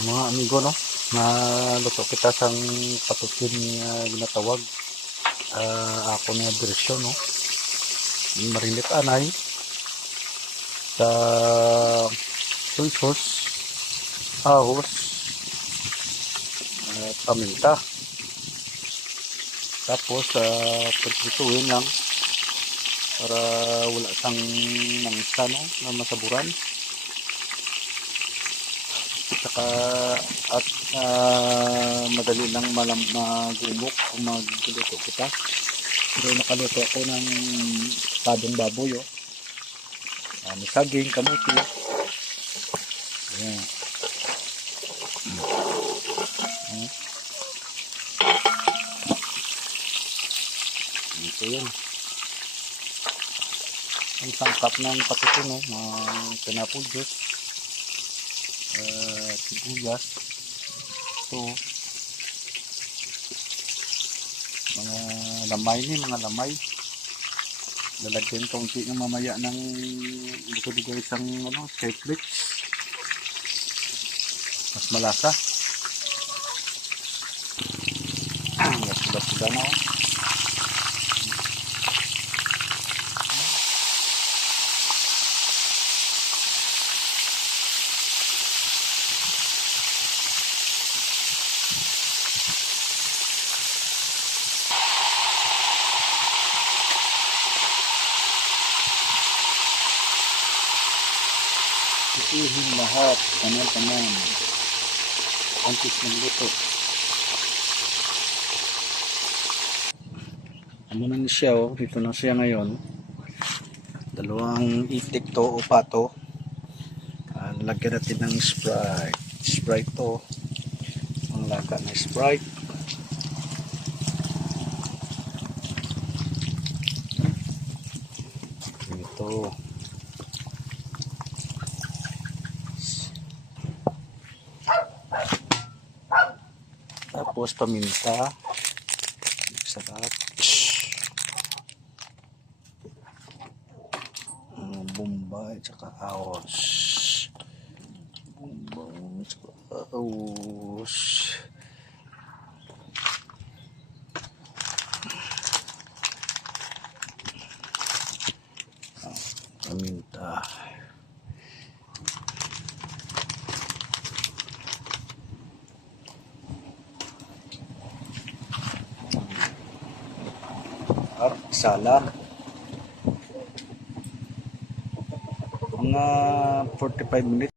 Mga amigo, no, naluto kita sang patutin nga ginatawag ako na bersyon, no, marinit anay sa sulsos, ahos, paminta, tapos pagprituin lang para wala sang langsa, no, na masaburan. Saka at madali lang magumok kung magluto kita. Pero nakaluto ako ng padong baboy, oh. May saging, kamuti. Ayan. Ito yun. Ang sangkap ng patutin, no, ng pineapple juice. Sibuyas, ito mga lamay, lalagyan kaunti ng mamaya ng dito isang skyflix, mas malasa. Sudah na, oh. Ituhin lahat, tanan-tanan. Antis magluto. Ano na siya, oh. Dito na siya ngayon. Dalawang itik to o pato. Lagyan natin ng Sprite. Sprite to. Ang laga na Sprite. Ito. Tapos paminta, sarap, bombay, tsaka ahos, bombay, tsaka ahos, paminta. Sala mga 45 minutes.